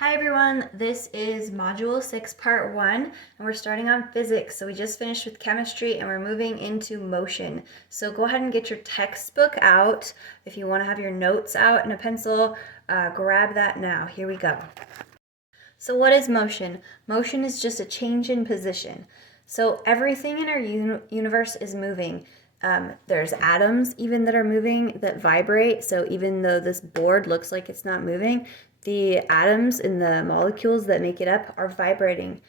Hi everyone, this is Module 6 Part 1 and we're starting on physics. So we just finished with chemistry and we're moving into motion. So go ahead and get your textbook out. If you want to have your notes out and a pencil, grab that now. Here we go. So what is motion? Motion is just a change in position. So everything in our universe is moving. There's atoms even that are moving, that vibrate. So even though this board looks like it's not moving, the atoms and the molecules that make it up are vibrating.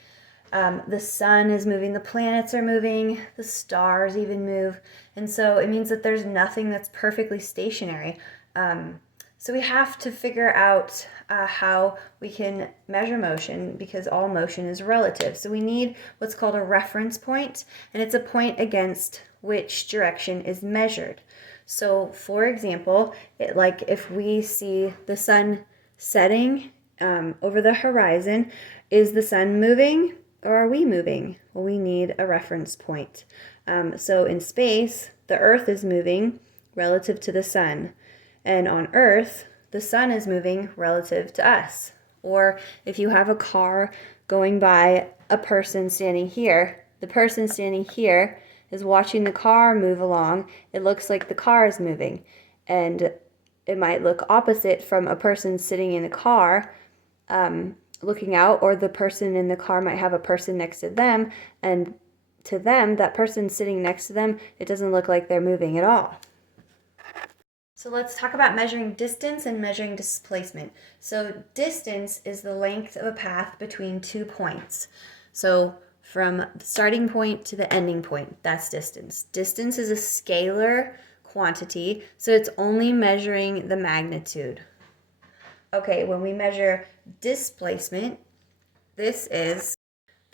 The sun is moving, the planets are moving, the stars even move. And so it means that there's nothing that's perfectly stationary. So we have to figure out how we can measure motion because all motion is relative. So we need what's called a reference point, and it's a point against which direction is measured. So for example, like if we see the sun setting over the horizon, is the sun moving or are we moving? Well, we need a reference point. So in space, the Earth is moving relative to the sun. And on Earth, the sun is moving relative to us. Or if you have a car going by a person standing here, the person standing here is watching the car move along. It looks like the car is moving. And it might look opposite from a person sitting in a car looking out, or the person in the car might have a person next to them, and to them, that person sitting next to them, it doesn't look like they're moving at all. So let's talk about measuring distance and measuring displacement. So distance is the length of a path between 2 points. So from the starting point to the ending point, that's distance. Distance is a scalar quantity, so it's only measuring the magnitude. Okay, when we measure displacement, this is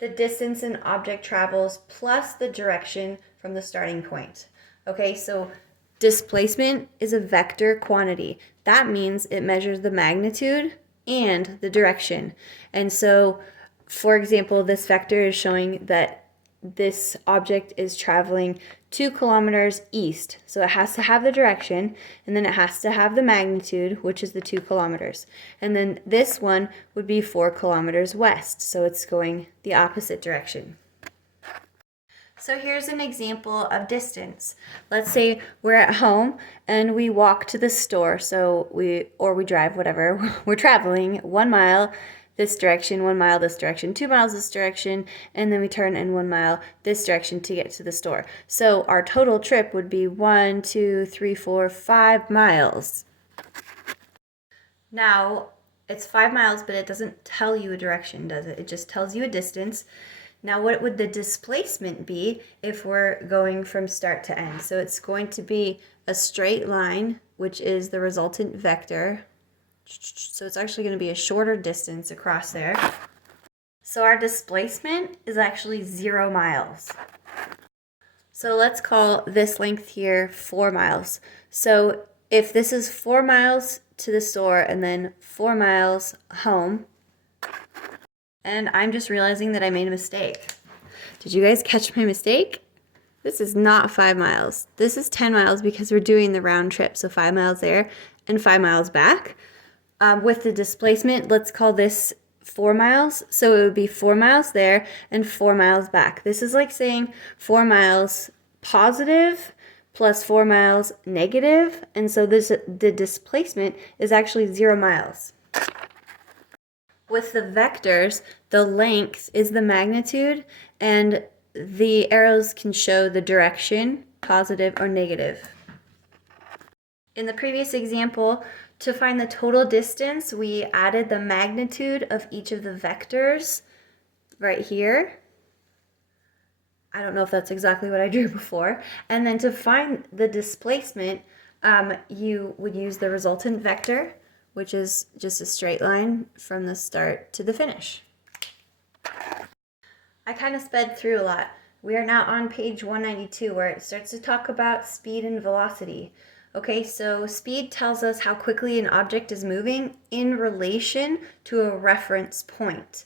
the distance an object travels plus the direction from the starting point. Okay, so displacement is a vector quantity. That means it measures the magnitude and the direction. And so, for example, this vector is showing that this object is traveling 2 kilometers east. So it has to have the direction, and then it has to have the magnitude, which is the 2 kilometers. And then this one would be 4 kilometers west. So it's going the opposite direction. So here's an example of distance. Let's say we're at home and we walk to the store. So we drive, whatever. We're traveling 1 mile this direction, 1 mile this direction, 2 miles this direction, and then we turn in 1 mile this direction to get to the store. So our total trip would be 1, 2, 3, 4, 5 miles. Now, it's 5 miles, but it doesn't tell you a direction, does it? It just tells you a distance. Now, what would the displacement be if we're going from start to end? So it's going to be a straight line, which is the resultant vector. So it's actually going to be a shorter distance across there. So our displacement is actually 0 miles. So let's call this length here 4 miles. So if this is 4 miles to the store and then 4 miles home, and I'm just realizing that I made a mistake. Did you guys catch my mistake? This is not 5 miles. This is 10 miles because we're doing the round trip. So 5 miles there and 5 miles back. With the displacement, let's call this 4 miles. So it would be 4 miles there and 4 miles back. This is like saying 4 miles positive plus 4 miles negative. And so the displacement is actually 0 miles. With the vectors, the length is the magnitude, and the arrows can show the direction, positive or negative. In the previous example, to find the total distance, we added the magnitude of each of the vectors right here. I don't know if that's exactly what I drew before. And then to find the displacement, you would use the resultant vector, which is just a straight line from the start to the finish. I kind of sped through a lot. We are now on page 192 where it starts to talk about speed and velocity. Okay, so speed tells us how quickly an object is moving in relation to a reference point.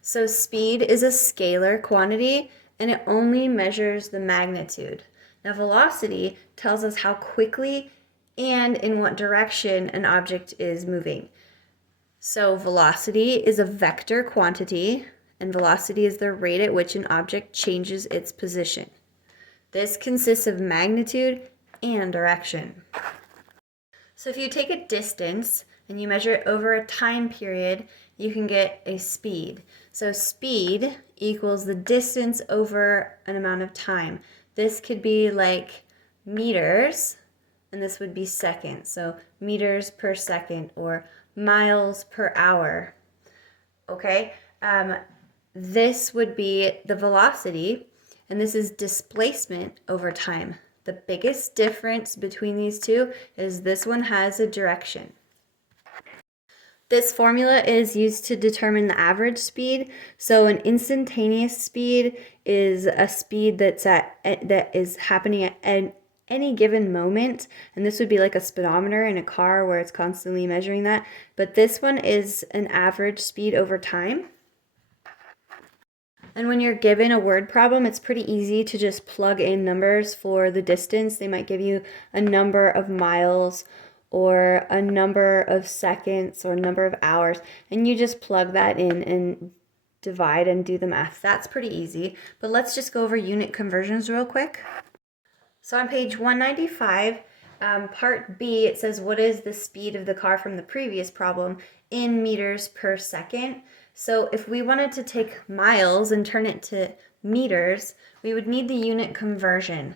So speed is a scalar quantity and it only measures the magnitude. Now velocity tells us how quickly and in what direction an object is moving. So velocity is a vector quantity, and velocity is the rate at which an object changes its position. This consists of magnitude and direction. So if you take a distance and you measure it over a time period, you can get a speed. So speed equals the distance over an amount of time. This could be like meters, and this would be seconds. So meters per second or miles per hour. Okay, this would be the velocity, and this is displacement over time. The biggest difference between these two is this one has a direction. This formula is used to determine the average speed. So an instantaneous speed is a speed that is happening at any given moment, and this would be like a speedometer in a car where it's constantly measuring that. But this one is an average speed over time. And when you're given a word problem, it's pretty easy to just plug in numbers for the distance. They might give you a number of miles or a number of seconds or a number of hours, and you just plug that in and divide and do the math. That's pretty easy. But let's just go over unit conversions real quick. So on page 195, part B, it says, what is the speed of the car from the previous problem in meters per second? So if we wanted to take miles and turn it to meters, we would need the unit conversion.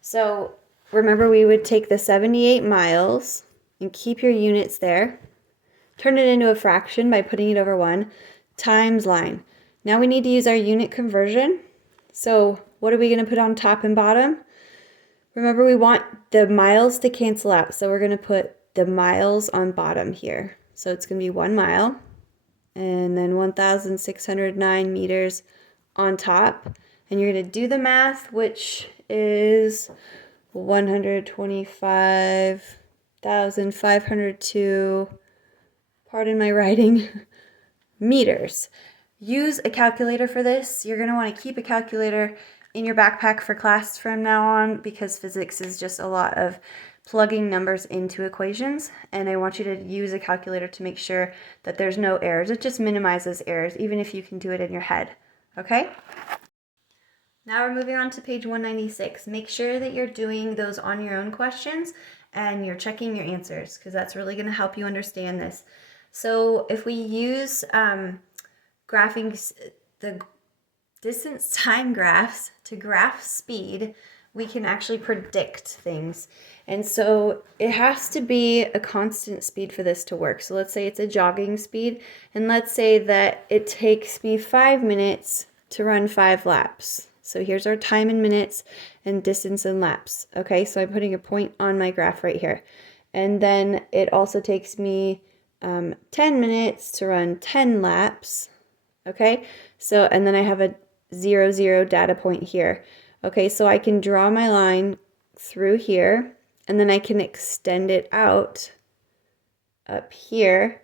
So remember, we would take the 78 miles and keep your units there, turn it into a fraction by putting it over 1, times line. Now we need to use our unit conversion. So what are we going to put on top and bottom? Remember, we want the miles to cancel out, so we're going to put the miles on bottom here. So it's going to be 1 mile, and then 1,609 meters on top. And you're going to do the math, which is 125,502, pardon my writing, meters. Use a calculator for this. You're going to want to keep a calculator in your backpack for class from now on, because physics is just a lot of plugging numbers into equations, and I want you to use a calculator to make sure that there's no errors. It just minimizes errors, even if you can do it in your head. Okay? Now we're moving on to page 196. Make sure that you're doing those on your own questions and you're checking your answers, because that's really going to help you understand this. So if we use graphing the distance time graphs to graph speed, we can actually predict things. And so it has to be a constant speed for this to work. So let's say it's a jogging speed, and let's say that it takes me 5 minutes to run 5 laps. So here's our time in minutes and distance in laps. Okay, so I'm putting a point on my graph right here. And then it also takes me 10 minutes to run 10 laps. Okay, so, and then I have a 0, 0 data point here. Okay, so I can draw my line through here, and then I can extend it out up here,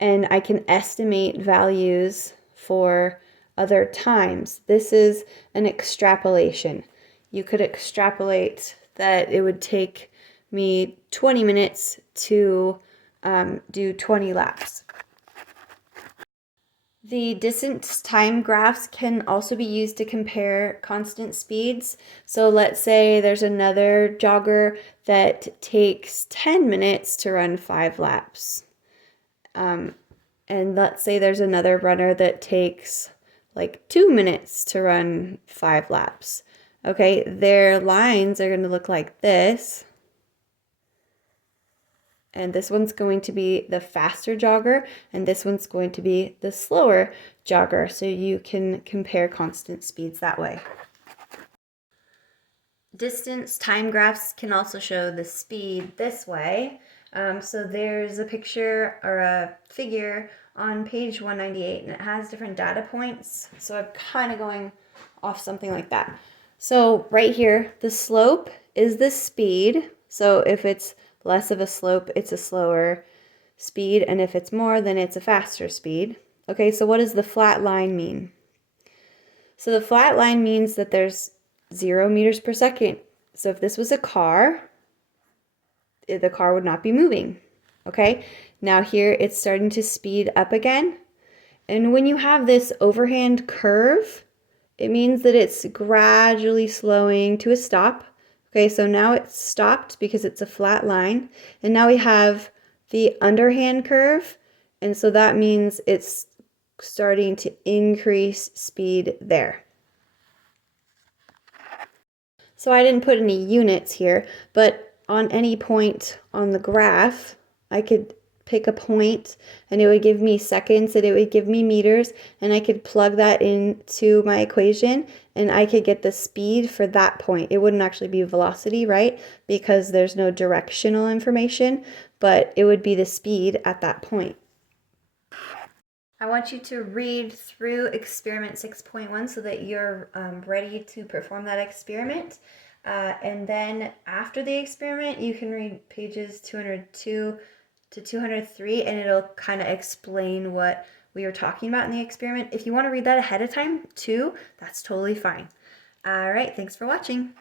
and I can estimate values for other times. This is an extrapolation. You could extrapolate that it would take me 20 minutes to do 20 laps. The distance time graphs can also be used to compare constant speeds. So let's say there's another jogger that takes 10 minutes to run 5 laps. And let's say there's another runner that takes like 2 minutes to run 5 laps. Okay, their lines are going to look like this. And this one's going to be the faster jogger, and this one's going to be the slower jogger. So you can compare constant speeds that way. Distance time graphs can also show the speed this way. So there's a picture or a figure on page 198, and it has different data points. So I'm kind of going off something like that. So right here, the slope is the speed. So if it's less of a slope, it's a slower speed, and if it's more, then it's a faster speed. Okay, so what does the flat line mean? So the flat line means that there's 0 meters per second. So if this was a car, the car would not be moving. Okay, Now here it's starting to speed up again. And when you have this overhand curve, it means that it's gradually slowing to a stop. Okay, so now it's stopped because it's a flat line. And now we have the underhand curve. And so that means it's starting to increase speed there. So I didn't put any units here, but on any point on the graph, I could pick a point and it would give me seconds and it would give me meters, and I could plug that into my equation and I could get the speed for that point. It wouldn't actually be velocity, right? Because there's no directional information, but it would be the speed at that point. I want you to read through experiment 6.1 so that you're ready to perform that experiment. And then after the experiment, you can read pages 202 to 203, and it'll kind of explain what we were talking about in the experiment. If you want to read that ahead of time too, that's totally fine. All right, thanks for watching.